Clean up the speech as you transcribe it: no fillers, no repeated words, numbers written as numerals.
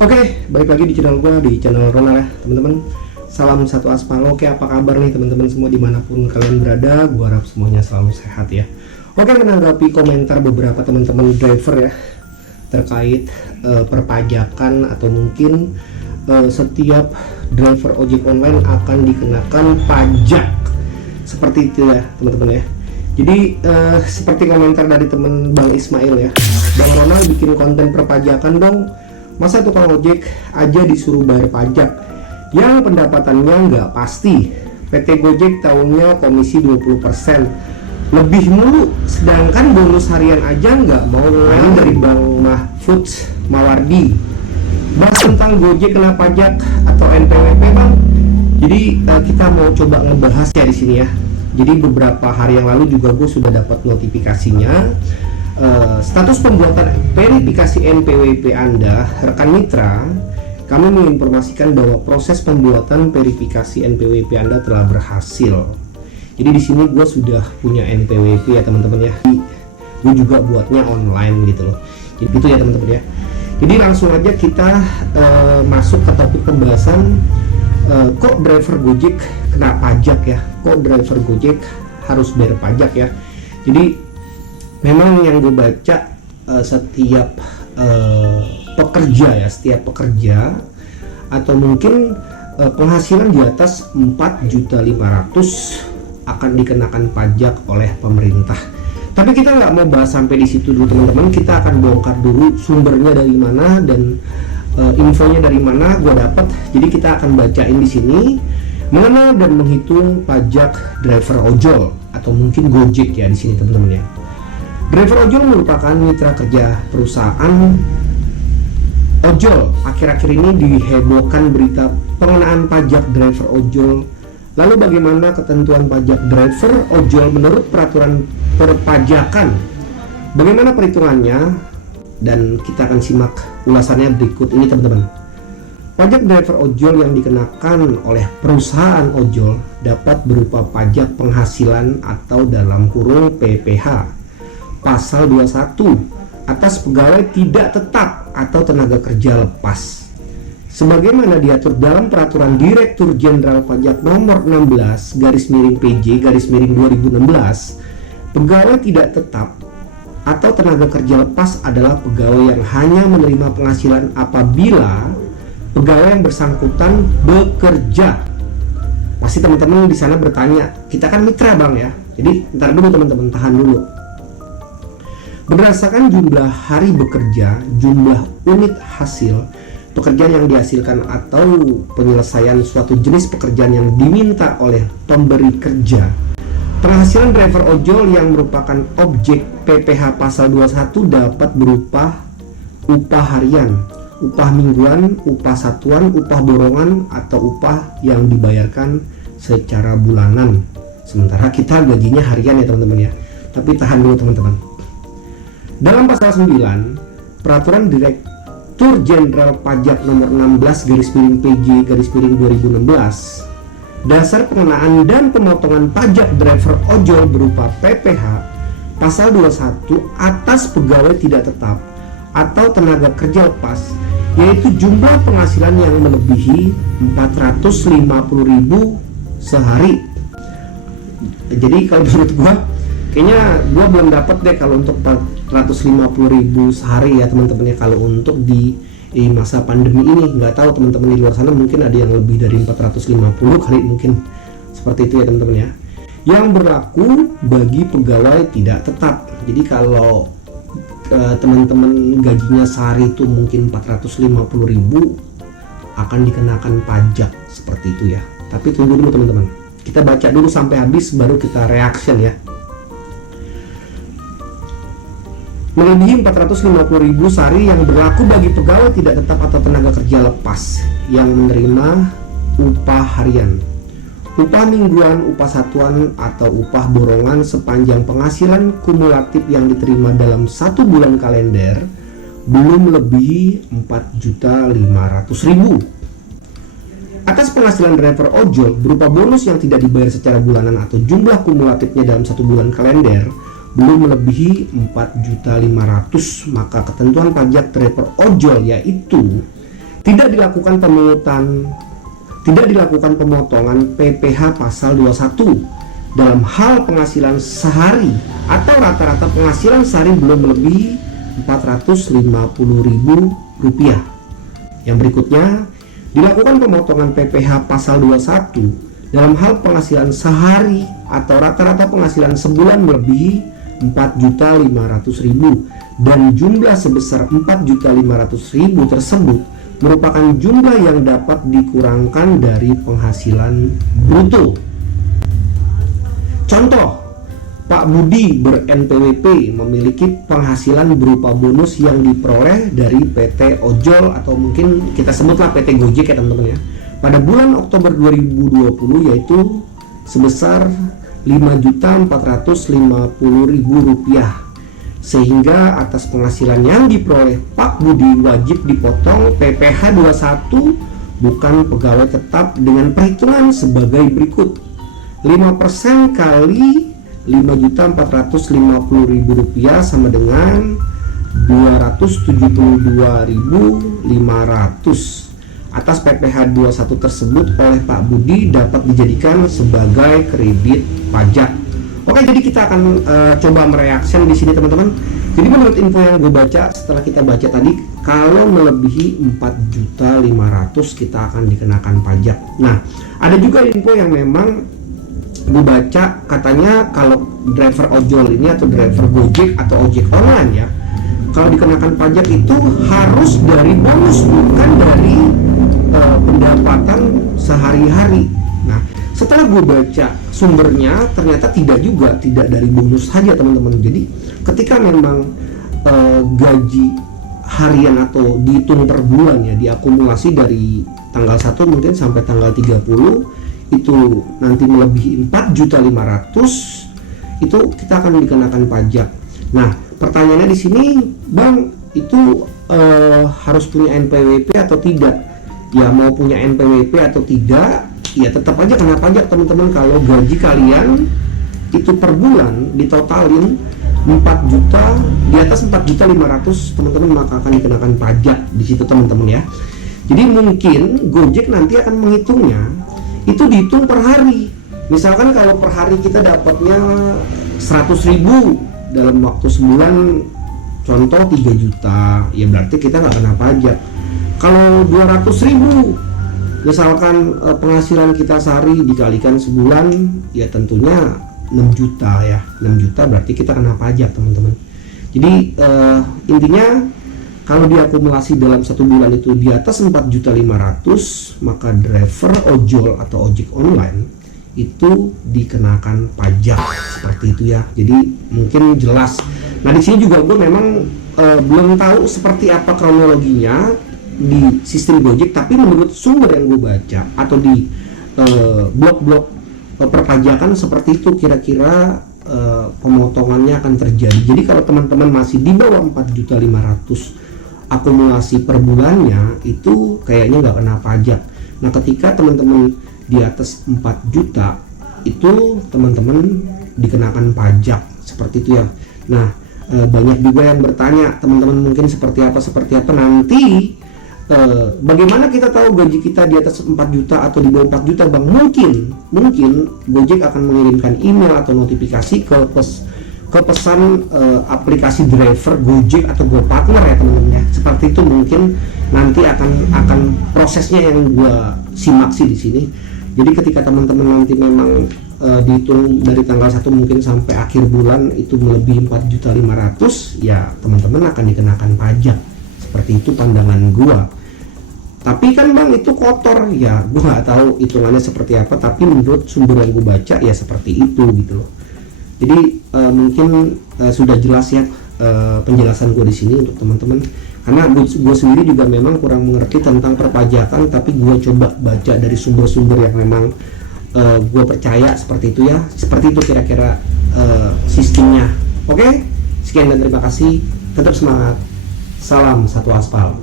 Oke, balik lagi di channel gue, di channel Ronald ya teman-teman. Salam satu aspal. Oke, apa kabar nih teman-teman semua dimanapun kalian berada? Gue harap semuanya selalu sehat ya. Oke, menanggapi komentar beberapa teman-teman driver ya terkait perpajakan atau mungkin setiap driver ojek online akan dikenakan pajak seperti itu ya teman-teman ya. Jadi seperti komentar dari teman Bang Ismail ya, Bang Ronald bikin konten perpajakan dong. Masa tukang ojek aja disuruh bayar pajak yang pendapatannya nggak pasti? PT Gojek tahunnya komisi 20% lebih mulu, sedangkan bonus harian aja nggak mau. Ini dari Bang Mahfud Mawardi. Bahas tentang Gojek kena pajak atau NPWP Bang. Jadi kita mau coba ngebahas ya di sini ya. Jadi beberapa hari yang lalu juga gue sudah dapat notifikasinya. Status pembuatan verifikasi NPWP Anda, rekan mitra, kami menginformasikan bahwa proses pembuatan verifikasi NPWP Anda telah berhasil. Jadi di sini gue sudah punya NPWP ya teman-teman ya. Gue juga buatnya online gitu loh. Jadi gitu ya teman-teman ya. Jadi langsung aja kita masuk ke topik pembahasan. Kok driver Gojek kena pajak ya? Kok driver Gojek harus bayar pajak ya? Jadi memang yang gue baca setiap pekerja ya, setiap pekerja atau mungkin penghasilan di atas 4.500.000 akan dikenakan pajak oleh pemerintah. Tapi kita nggak mau bahas sampai di situ dulu teman-teman. Kita akan bongkar dulu sumbernya dari mana dan infonya dari mana gue dapat. Jadi kita akan bacain di sini mengenal dan menghitung pajak driver ojol atau mungkin Gojek ya di sini teman-teman ya. Driver ojol merupakan mitra kerja perusahaan ojol. Akhir-akhir ini dihebohkan berita pengenaan pajak driver ojol. Lalu bagaimana ketentuan pajak driver ojol menurut peraturan perpajakan? Bagaimana perhitungannya? Dan kita akan simak ulasannya berikut ini teman-teman. Pajak driver ojol yang dikenakan oleh perusahaan ojol dapat berupa pajak penghasilan atau dalam kurung PPH. Pasal 21 atas pegawai tidak tetap atau tenaga kerja lepas. Sebagaimana diatur dalam Peraturan Direktur Jenderal Pajak Nomor 16 /PJ /2016, pegawai tidak tetap atau tenaga kerja lepas adalah pegawai yang hanya menerima penghasilan apabila pegawai yang bersangkutan bekerja. Pasti teman-teman di sana bertanya, kita kan mitra Bang ya. Jadi ntar dulu teman-teman, tahan dulu. Berdasarkan jumlah hari bekerja, jumlah unit hasil pekerjaan yang dihasilkan atau penyelesaian suatu jenis pekerjaan yang diminta oleh pemberi kerja, penghasilan driver ojol yang merupakan objek PPH pasal 21 dapat berupa upah harian, upah mingguan, upah satuan, upah borongan, atau upah yang dibayarkan secara bulanan. Sementara kita gajinya harian ya teman-teman ya. Tapi tahan dulu teman-teman. Dalam pasal 9 Peraturan Direktur Jenderal Pajak Nomor 16 /PJ /2016, dasar pengenaan dan pemotongan pajak driver ojol berupa PPH pasal 21 atas pegawai tidak tetap atau tenaga kerja lepas, yaitu jumlah penghasilan yang melebihi 450.000 sehari. Jadi kalau menurut gua kayaknya gua belum dapat deh kalau untuk 450.000 sehari ya teman-teman ya, kalau untuk di masa pandemi ini. Nggak tahu teman-teman di luar sana mungkin ada yang lebih dari 450 kali, mungkin seperti itu ya teman-teman ya, yang berlaku bagi pegawai tidak tetap. Jadi kalau teman-teman gajinya sehari itu mungkin 450.000 akan dikenakan pajak seperti itu ya. Tapi tunggu dulu teman-teman, kita baca dulu sampai habis baru kita reaction ya. Melebihi 450.000 sehari yang berlaku bagi pegawai tidak tetap atau tenaga kerja lepas yang menerima upah harian, upah mingguan, upah satuan, atau upah borongan sepanjang penghasilan kumulatif yang diterima dalam 1 bulan kalender belum melebihi 4.500.000. Atas penghasilan driver ojol berupa bonus yang tidak dibayar secara bulanan atau jumlah kumulatifnya dalam 1 bulan kalender belum melebihi 4.500.000, maka ketentuan pajak driver ojol yaitu Tidak dilakukan pemotongan PPh pasal 21 dalam hal penghasilan sehari atau rata-rata penghasilan sehari belum melebihi Rp450.000. Yang berikutnya, dilakukan pemotongan PPh pasal 21 dalam hal penghasilan sehari atau rata-rata penghasilan sebulan melebihi Rp4.500.000 dan jumlah sebesar Rp4.500.000 tersebut merupakan jumlah yang dapat dikurangkan dari penghasilan bruto. Contoh, Pak Budi ber-NPWP memiliki penghasilan berupa bonus yang diperoleh dari PT Ojol atau mungkin kita sebutlah PT Gojek ya teman-teman ya, pada bulan Oktober 2020 yaitu sebesar Rp5.450.000, sehingga atas penghasilan yang diperoleh Pak Budi wajib dipotong PPh 21 bukan pegawai tetap dengan perhitungan sebagai berikut: 5% kali Rp5.450.000 sama dengan Rp272.500. Atas PPh 21 tersebut oleh Pak Budi dapat dijadikan sebagai kredit pajak. Oke, jadi kita akan coba mereaction di sini teman-teman. Jadi menurut info yang gue baca setelah kita baca tadi, kalau melebihi 4.500.000 kita akan dikenakan pajak. Nah, ada juga info yang memang gue baca katanya kalau driver ojol ini atau driver Gojek atau ojek online ya, kalau dikenakan pajak itu harus dari bonus bukan dari pendapatan sehari-hari. Nah, setelah gue baca sumbernya ternyata tidak dari bonus saja teman-teman. Jadi ketika memang gaji harian atau dihitung per bulan ya, diakumulasi dari tanggal 1 mungkin sampai tanggal 30 itu nanti melebihi 4.500.000, itu kita akan dikenakan pajak. Nah, pertanyaannya di sini, Bang, itu harus punya NPWP atau tidak? Ya, mau punya NPWP atau tidak, ya tetap aja kena pajak teman-teman. Kalau gaji kalian itu per bulan ditotalin 4 juta, di atas 4.500.000 teman-teman, maka akan dikenakan pajak di situ teman-teman ya. Jadi mungkin Gojek nanti akan menghitungnya itu dihitung per hari. Misalkan kalau per hari kita dapatnya 100.000 dalam waktu sebulan, contoh 3 juta, ya berarti kita nggak kena pajak. Kalau 200.000 misalkan penghasilan kita sehari dikalikan sebulan, ya tentunya 6 juta ya, 6 juta berarti kita kena pajak teman-teman. Jadi intinya kalau diakumulasi dalam satu bulan itu di atas 4.500.000, maka driver ojol atau ojek online itu dikenakan pajak seperti itu ya. Jadi mungkin jelas. Nah, di sini juga gue memang belum tahu seperti apa kronologinya di sistem Gojek, tapi menurut sumber yang gue baca atau di blog-blog perpajakan seperti itu kira-kira pemotongannya akan terjadi. Jadi kalau teman-teman masih di bawah 4.500.000 akumulasi per bulannya, itu kayaknya nggak kena pajak. Nah, ketika teman-teman di atas 4 juta itu teman-teman dikenakan pajak seperti itu ya. Nah, banyak juga yang bertanya teman-teman, mungkin seperti apa nanti bagaimana kita tahu gaji kita di atas 4 juta atau di bawah 4 juta Bang? Mungkin Gojek akan mengirimkan email atau notifikasi ke pesan aplikasi driver Gojek atau GoPartner ya teman-teman ya. Seperti itu mungkin nanti akan prosesnya yang gua simak sih di sini. Jadi ketika teman-teman nanti memang dihitung dari tanggal 1 mungkin sampai akhir bulan itu melebihi 4.500.000, ya teman-teman akan dikenakan pajak. Seperti itu pandangan gua. Tapi kan Bang itu kotor ya, gua nggak tahu hitungannya seperti apa, tapi menurut sumber yang gua baca ya seperti itu gitu loh. Jadi mungkin sudah jelas ya penjelasan gue di sini untuk teman-teman, karena gue sendiri juga memang kurang mengerti tentang perpajakan, tapi gue coba baca dari sumber-sumber yang memang gue percaya seperti itu ya. Seperti itu kira-kira sistemnya. Oke, sekian dan terima kasih. Tetap semangat. Salam satu aspal.